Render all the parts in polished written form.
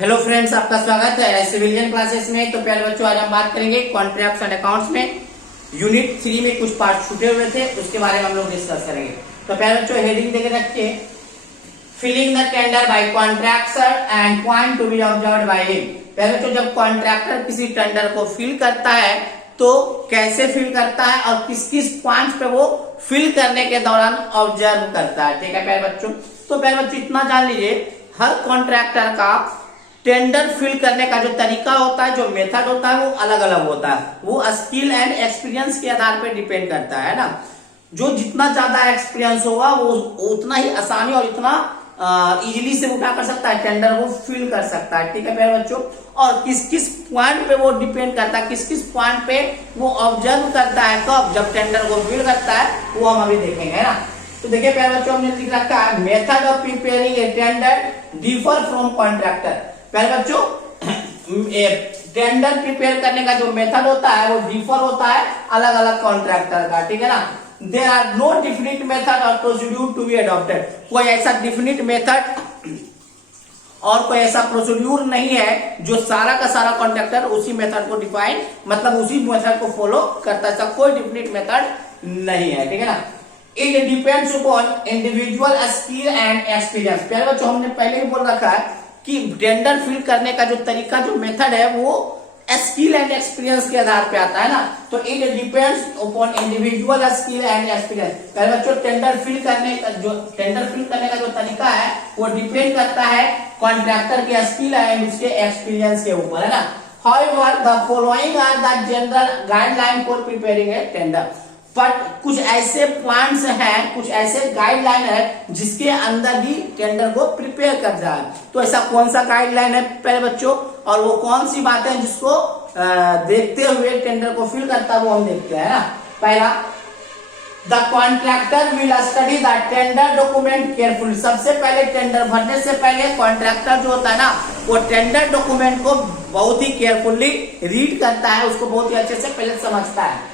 Hello friends, आपका स्वागत है सिविलियन क्लासेस में। तो प्यारे बच्चों, आज हम बात करेंगे कॉन्ट्रैक्ट्स एंड अकाउंट्स में यूनिट 3 में कुछ पार्ट छूटे हुए थे, उसके बारे में हम लोग डिस्कस करेंगे। तो प्यारे बच्चों, हेडिंग देके रखिए, filling the tender by contractor and point to be observed by him. प्यारे बच्चों, जब कॉन्ट्रैक्टर किसी टेंडर को फिल करता है तो कैसे फिल करता है और किस किस पॉइंट पे वो फिल करने के दौरान ऑब्जर्व करता है। ठीक है प्यारे बच्चों, तो प्यारे बच्चों इतना जान लीजिए, हर कॉन्ट्रैक्टर का टेंडर फिल करने का जो तरीका होता है, जो मेथड होता है, वो अलग अलग होता है। वो स्किल एंड एक्सपीरियंस के आधार पर डिपेंड करता है ना। जो जितना ज्यादा एक्सपीरियंस होगा वो उतना ही आसानी और इतना इजीली से वो क्या कर सकता है, टेंडर को फिल कर सकता है। ठीक है प्यारे बच्चों, और किस किस पॉइंट पे वो डिपेंड करता है, किस किस पॉइंट पे वो ऑब्जर्व करता है, कब जब टेंडर को फिल करता है, वो हम अभी देखेंगे, है ना। तो देखिए प्यारे बच्चों, हमने लिख रखा है method of preparing a tender differ from contractor. प्यारे बच्चों, टेंडर प्रिपेयर करने का जो मेथड होता है वो डिफर होता है अलग अलग कॉन्ट्रैक्टर का। ठीक है ना। There are no definite method और प्रोसीड्यूर टू बी अडॉप्टेड। कोई ऐसा डिफिनिट मेथड और कोई ऐसा प्रोसीड्यूर नहीं है जो सारा का सारा कॉन्ट्रैक्टर उसी मेथड को डिफाइन, मतलब उसी मेथड को फॉलो करता है। ऐसा कोई डिफिनिट मेथड नहीं है। ठीक है ना। It depends upon individual skill and experience. प्यारे बच्चों, हमने पहले ही बोल रखा है कि टेंडर फिल करने का जो तरीका, जो मेथड है, वो स्किल एंड एक्सपीरियंस के आधार पे आता है ना। तो it depends upon individual skill and experience. पहले बच्चों, टेंडर फिल करने का जो तरीका है वो डिपेंड करता है कॉन्ट्रैक्टर के स्किल एंड उसके एक्सपीरियंस के ऊपर, है ना। However the following are the general guideline for preparing a tender. But कुछ ऐसे पॉइंट्स हैं, कुछ ऐसे गाइडलाइन है जिसके अंदर ही टेंडर को प्रिपेयर कर रहा है। तो ऐसा कौन सा गाइडलाइन है प्यारे बच्चों, और वो कौन सी बातें हैं जिसको देखते हुए टेंडर को फिल करता है, वो हम देखते हैं ना। पहला, the contractor will study the tender document carefully. सबसे पहले टेंडर भरने से पहले कॉन्ट्रैक्टर जो होता है ना, वो टेंडर डॉक्यूमेंट को बहुत ही केयरफुली रीड करता है, उसको बहुत ही अच्छे से पहले समझता है।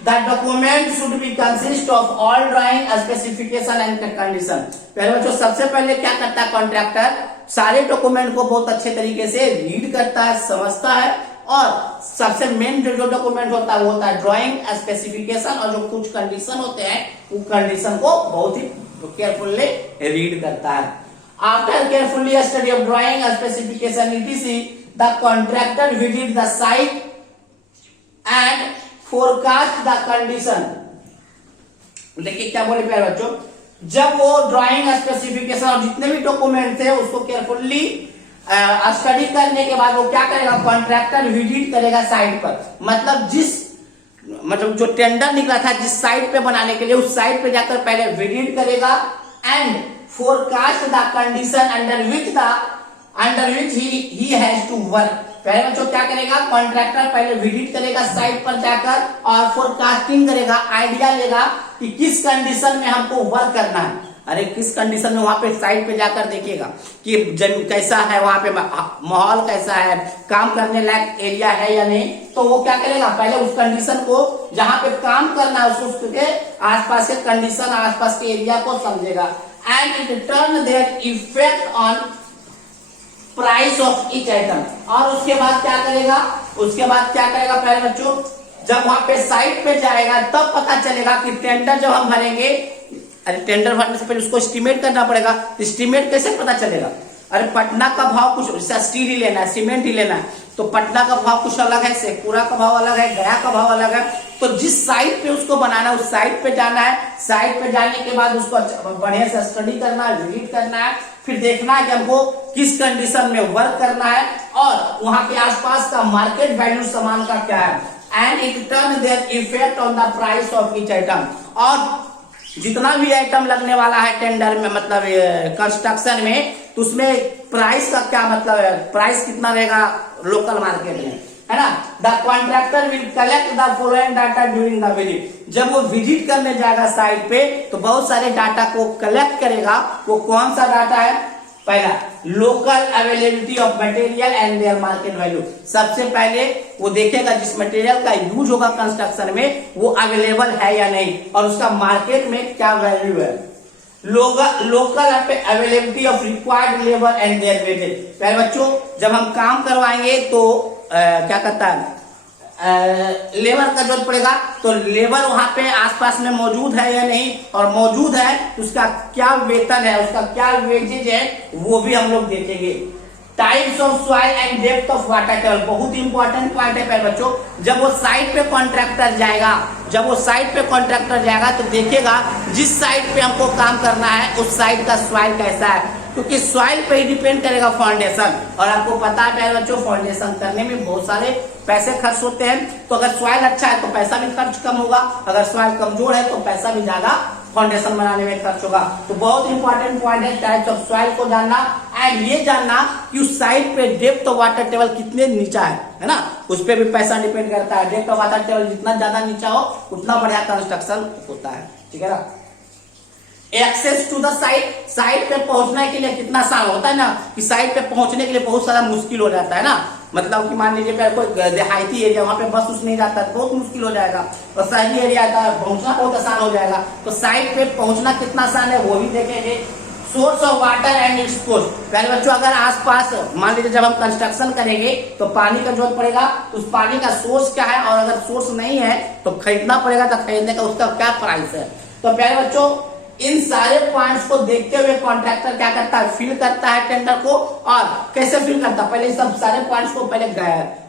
The document should be consist of all drawing, specification and condition। पहले बच्चों, सबसे पहले क्या करता है कॉन्ट्रैक्टर, सारे डॉक्यूमेंट को बहुत अच्छे तरीके से रीड करता है, समझता है, और सबसे मेन जो डॉक्यूमेंट होता है वो होता है ड्राइंग, स्पेसिफिकेशन, और जो कुछ कंडीशन होते हैं वो कंडीशन को बहुत ही केयरफुली रीड करता है। After carefully study of drawing, specification etc, the contractor visit the site and forecast the condition. देखिए क्या बोले प्यारे बच्चों, जब वो ड्राइंग, स्पेसिफिकेशन और जितने भी डॉक्यूमेंट थे उसको केयरफुली स्टडी करने के बाद वो क्या करेगा, कॉन्ट्रैक्टर विजिट करेगा साइट पर। मतलब जो टेंडर निकला था जिस साइट पे बनाने के लिए, उस साइट पे जाकर पहले विजिट करेगा and forecast the condition under which he has to work. पहले बच्चों क्या करेगा, कॉन्ट्रैक्टर पहले विजिट करेगा साइट पर जाकर और फोरकास्टिंग करेगा, आइडिया लेगा कि किस कंडीशन में हमको वर्क करना है। अरे किस कंडीशन में, वहां पे साइट पे जाकर देखेगा कि जमीन कैसा है, वहां पे माहौल कैसा है, काम करने लायक एरिया है या नहीं। तो वो क्या करेगा, पहले उस कंडीशन को, जहां पे काम करना है उसके आसपास के कंडीशन, आसपास के एरिया को समझेगा and it turn their effect on price of each item. और उसके बाद क्या करेगा, पहले बच्चों, जब वहां पे साइट पे जाएगा तब पता चलेगा कि टेंडर जब हम भरेंगे, अरे टेंडर भरने से पहले उसको एस्टिमेट करना पड़ेगा। एस्टिमेट कैसे पता चलेगा, अरे पटना का भाव कुछ, स्टील ही लेना है, सीमेंट ही लेना है, तो पटना का भाव कुछ अलग है, शेखपुरा का भाव अलग है, गया का भाव अलग है। तो जिस साइट पे उसको बनाना है उस साइट पे जाना है, साइट पे जाने के बाद उसको बढ़िया से स्टडी करना है, विजिट करना है, फिर देखना है कि हमको किस कंडीशन में वर्क करना है और वहां के आसपास का मार्केट वैल्यू सामान का क्या है and it turn their effect on the price of each item. और जितना भी आइटम लगने वाला है टेंडर में, मतलब कंस्ट्रक्शन में, तो उसमें प्राइस का क्या मतलब है, प्राइस कितना रहेगा लोकल मार्केट में, है ना। The contractor will collect the following data during the visit. जब वो विजिट करने जाएगा साइट पे तो बहुत सारे डाटा को कलेक्ट करेगा। वो कौन सा डाटा है, पहला local availability of material and their market value. सबसे पहले वो देखेगा जिस मटेरियल का यूज होगा कंस्ट्रक्शन में वो अवेलेबल है या नहीं और उसका मार्केट में क्या वैल्यू है। Local availability of required labour and their wages. पहले बच्चों जब हम काम करवाएंगे तो क्या करता है, लेबर का जरूरत पड़ेगा, तो लेबर वहां पे आसपास में मौजूद है या नहीं, और मौजूद है तो उसका क्या वेतन है, उसका क्या वेजेज है, वो भी हम लोग देखेंगे। Types of soil and depth of water table, बहुत इंपॉर्टेंट पॉइंट है प्यारे बच्चों। जब वो साइट पे कॉन्ट्रैक्टर जाएगा, तो देखेगा जिस साइट पे हमको काम करना है उस साइट का सॉइल कैसा है, क्योंकि सॉइल पे ही डिपेंड करेगा फाउंडेशन। और आपको पता है प्यारे बच्चों, फाउंडेशन करने में बहुत सारे पैसे खर्च होते हैं। तो अगर सॉइल अच्छा है तो पैसा भी खर्च कम होगा, अगर सॉइल कमजोर है तो पैसा भी ज्यादा फाउंडेशन बनाने में खर्च होगा। तो बहुत इंपॉर्टेंट पॉइंट है टाइप्स ऑफ सॉइल को जानना, एंड ये जानना कि उस साइट पे डेप्थ ऑफ वाटर टेबल कितने नीचा है ना, उस पर भी पैसा डिपेंड करता है। डेप्थ ऑफ वाटर टेबल जितना ज्यादा नीचा हो उतना बढ़िया कंस्ट्रक्शन होता है, ठीक है ना। एक्सेस टू द साइट पे पहुंचने के लिए कितना साल होता है ना, कि साइट पे पहुंचने के लिए बहुत सारा मुश्किल हो जाता है ना। मतलब कि मान लीजिए कोई देहाती एरिया, वहां पे बस उस नहीं जाता है, बहुत मुश्किल हो जाएगा, और शहरी एरिया आता है, पहुंचना बहुत आसान हो जाएगा। तो साइट पे पहुंचना कितना आसान है वो भी देखेंगे। Source of water and its cost, पहले बच्चों अगर आसपास मान लीजिए जब हम कंस्ट्रक्शन करेंगे तो पानी का जरूरत पड़ेगा, तो उस पानी का सोर्स क्या है, और अगर सोर्स नहीं है तो खरीदना पड़ेगा, तो खरीदने का उसका क्या प्राइस है। तो प्यारे बच्चों इन सारे पॉइंट्स को देखते हुए कॉन्ट्रैक्टर क्या करता है, फिल करता है टेंडर को। और कैसे फिल करता है, पहले सब सारे पॉइंट्स को पहले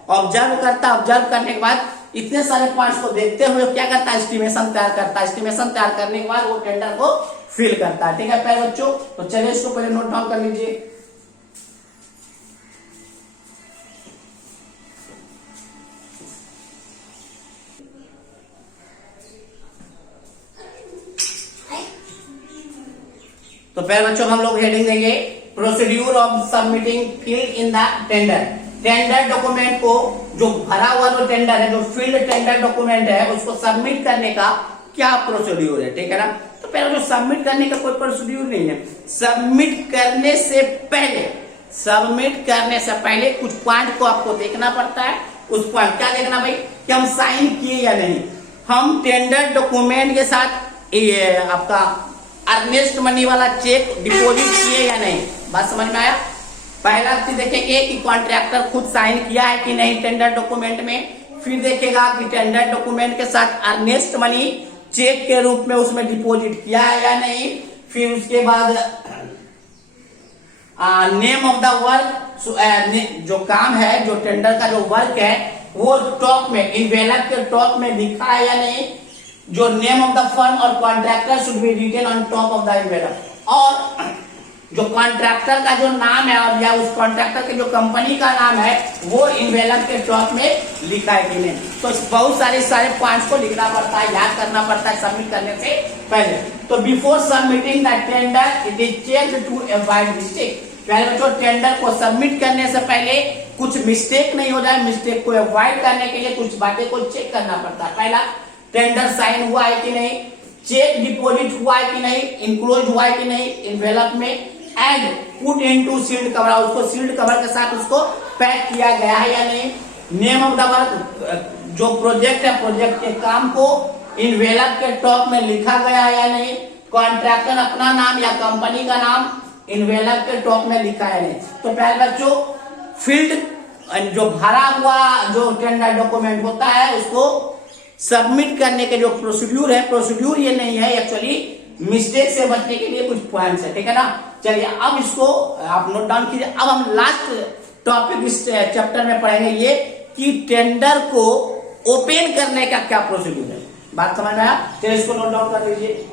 ऑब्जर्व करता है, ऑब्जर्व करने के बाद इतने सारे पॉइंट्स को देखते हुए क्या करता है, एस्टिमेशन तैयार करता है। एस्टिमेशन तैयार करने के बाद वो टेंडर को फिल करता है, ठीक है प्यारे बच्चों। तो चलिए इसको पहले नोट डाउन कर लीजिए। तो पहले बच्चों हम लोग हेडिंग देंगे procedure of submitting field in the tender. Tender document को, जो भरा हुआ जो टेंडर है, जो फील्ड टेंडर डॉक्यूमेंट है, उसको सबमिट करने का क्या प्रोसीड्यूर है, ठीक है ना। तो पहले जो सबमिट करने का कोई प्रोसीड्यूर नहीं है। सबमिट करने से पहले कुछ पॉइंट को आपको देखना पड़ता है। उस पॉइंट क्या देखना भाई, कि हम साइन किए या नहीं, हम टेंडर डॉक्यूमेंट के साथ ये आपका अर्नेस्ट मनी वाला चेक डिपॉजिट किए या नहीं, बात समझ में आया। पहला चीज देखेंगे कि कॉन्ट्रैक्टर खुद साइन किया है कि नहीं टेंडर डॉक्यूमेंट में। फिर देखेगा कि टेंडर डॉक्यूमेंट के साथ अर्नेस्ट मनी चेक के रूप में उसमें डिपॉजिट किया है या नहीं। फिर उसके बाद नेम ऑफ द वर्क, जो काम है, जो टेंडर का जो वर्क है वो टॉप में, इनवेलप के टॉप में लिखा है या नहीं। जो नेम ऑफ द फर्म और contractor should be written on top of the envelope, और जो कॉन्ट्रैक्टर का जो नाम है और या उस कॉन्ट्रैक्टर के जो कंपनी का नाम है वो इनवेलप के टॉप में लिखा है कि नहीं। तो बहुत सारे पॉइंट्स को लिखना पड़ता है, याद करना पड़ता है सबमिट करने से पहले। तो before submitting the tender it is checked to avoid mistake. पहले बच्चों टेंडर को सबमिट करने से पहले कुछ मिस्टेक नहीं हो जाए, मिस्टेक को अवॉइड करने के लिए कुछ बातें को चेक करना पड़ता है। पहला, टेंडर साइन हुआ है कि नहीं, चेक डिपॉजिट हुआ है कि नहीं, इंक्लोज हुआ है कि नहीं इनवेलप में, and put into sealed cover, उसको सील्ड कवर के साथ उसको पैक किया गया है या नहीं। नेम ऑफ द वर्क, जो प्रोजेक्ट है, प्रोजेक्ट के काम को इनवेलप के टॉप में लिखा गया है या नहीं। कॉन्ट्रैक्टर अपना नाम या कंपनी का नाम इनवेलप के टॉप में लिखा है नहीं। तो पहले बच्चों फील्ड जो भरा हुआ जो टेंडर डॉक्यूमेंट होता है उसको सबमिट करने के जो प्रोसीड्यूर है, प्रोसीड्यूर ये नहीं है एक्चुअली, मिस्टेक से बचने के लिए कुछ पॉइंट्स है, ठीक है ना। चलिए अब इसको आप नोट डाउन कीजिए। अब हम लास्ट टॉपिक इस चैप्टर में पढ़ेंगे ये कि टेंडर को ओपन करने का क्या प्रोसीड्यूर है, बात समझ में आया। चलिए इसको नोट डाउन कर लीजिए।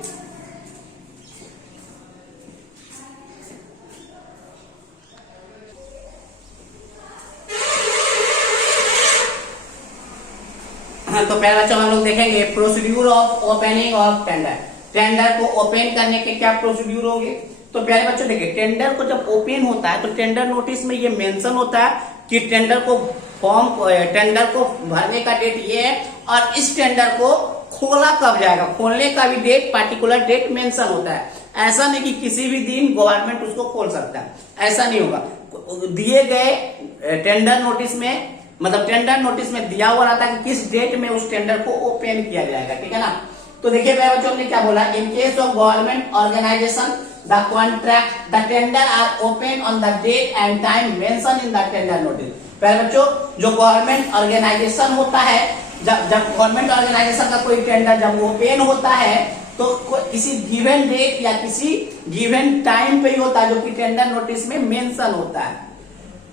तो पहला बच्चों हम लोग देखेंगे procedure of opening of tender. Tender को ओपन करने के क्या प्रोसीड्यूर होंगे। तो प्यारे बच्चों देखिए, टेंडर को जब ओपन होता है तो टेंडर नोटिस में ये मेंशन होता है कि टेंडर को भरने का डेट ये है, और इस टेंडर को खोला कब जाएगा, खोलने का भी डेट, पार्टिकुलर डेट मेंशन होता है। ऐसा नहीं कि किसी भी दिन गवर्नमेंट उसको खोल सकता है, ऐसा नहीं होगा। दिए गए टेंडर नोटिस में, मतलब टेंडर नोटिस में दिया हुआ रहता है कि किस डेट में उस टेंडर को ओपन किया जाएगा, ठीक है ना। तो देखिए प्यारे बच्चों हमने क्या बोला, in case of government organisation the contract the tender are open on the date and time mention in the tender notice. प्यारे बच्चों जो गवर्नमेंट ऑर्गेनाइजेशन होता है, जब गवर्नमेंट ऑर्गेनाइजेशन का कोई टेंडर जब ओपन होता है तो किसी गिवन डेट या किसी गिवन टाइम पे ही होता है, जो कि टेंडर नोटिस में मेंशन होता है।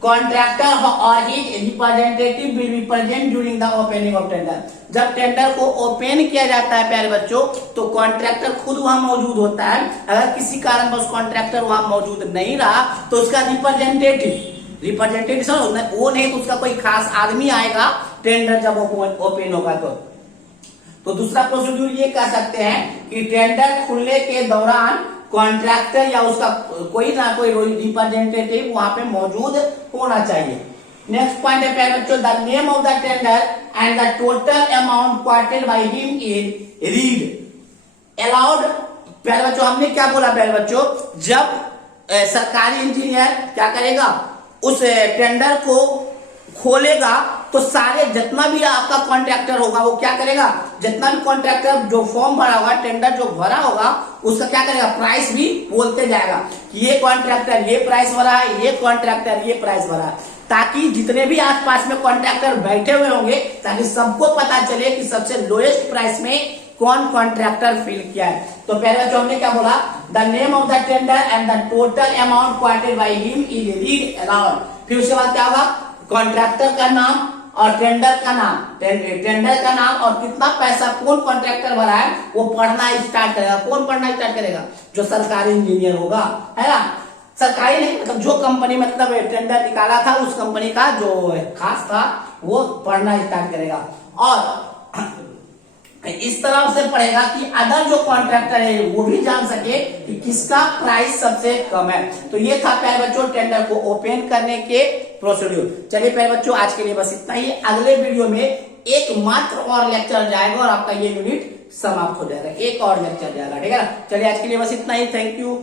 कॉन्ट्रैक्टर और his representative will be present during the opening of tender. जब टेंडर को ओपन किया जाता है प्यारे बच्चों तो कॉन्ट्रैक्टर खुद वहां मौजूद होता है। अगर किसी कारणवश कॉन्ट्रैक्टर वहां मौजूद नहीं रहा तो उसका रिप्रेजेंटेटिव वो नहीं तो उसका कोई खास आदमी आएगा टेंडर जब ओपन होगा तो दूसरा प्रोसीड्यूर ये कह सकते हैं कि टेंडर खुलने के दौरान कॉन्ट्रैक्टर या उसका कोई ना कोई रिप्रेजेंटेटिव वहां पे मौजूद होना चाहिए। नेक्स्ट पॉइंट है प्यारे बच्चों, the name of the tender and the total amount क्वार्टेड by him is read aloud. प्यारे बच्चों हमने क्या बोला प्यारे बच्चों, जब सरकारी इंजीनियर क्या करेगा, उस टेंडर को खोलेगा तो सारे जितना भी आपका कॉन्ट्रैक्टर होगा वो क्या करेगा, जितना भी कॉन्ट्रैक्टर जो फॉर्म भरा होगा, टेंडर जो भरा होगा उसका क्या करेगा, प्राइस भी बोलते जाएगा कि ये कॉन्ट्रैक्टर ये प्राइस भरा है, ये कॉन्ट्रैक्टर ये प्राइस भरा है, ताकि जितने भी आसपास में कॉन्ट्रैक्टर बैठे हुए होंगे ताकि सबको पता चले कि सबसे लोएस्ट प्राइस में कौन कॉन्ट्रैक्टर फिल किया है। तो पहले जो हमने क्या बोला, the name of the tender and the total amount क्वार्टेड by him is read aloud. फिर उसके बाद क्या होगा, कॉन्ट्रैक्टर का नाम और टेंडर का नाम, टेंडर का नाम और कितना पैसा कौन कॉन्ट्रैक्टर भरा है वो पढ़ना स्टार्ट करेगा। कौन पढ़ना स्टार्ट करेगा, जो सरकारी इंजीनियर होगा, है ना, सरकारी नहीं मतलब जो कंपनी मतलब टेंडर निकाला था उस कंपनी का जो खास था वो पढ़ना स्टार्ट करेगा। और इस तरह से पढ़ेगा कि अदर जो कॉन्ट्रैक्टर है वो भी जान सके कि किसका प्राइस सबसे कम है। तो ये था प्यारे बच्चों टेंडर को ओपन करने के प्रोसीड्यूर। चलिए प्यारे बच्चों आज के लिए बस इतना ही। अगले वीडियो में एक मात्र और लेक्चर जाएगा और आपका ये यूनिट समाप्त हो जाएगा, एक और लेक्चर जाएगा, ठीक है ना। चलिए आज के लिए बस इतना ही, थैंक यू।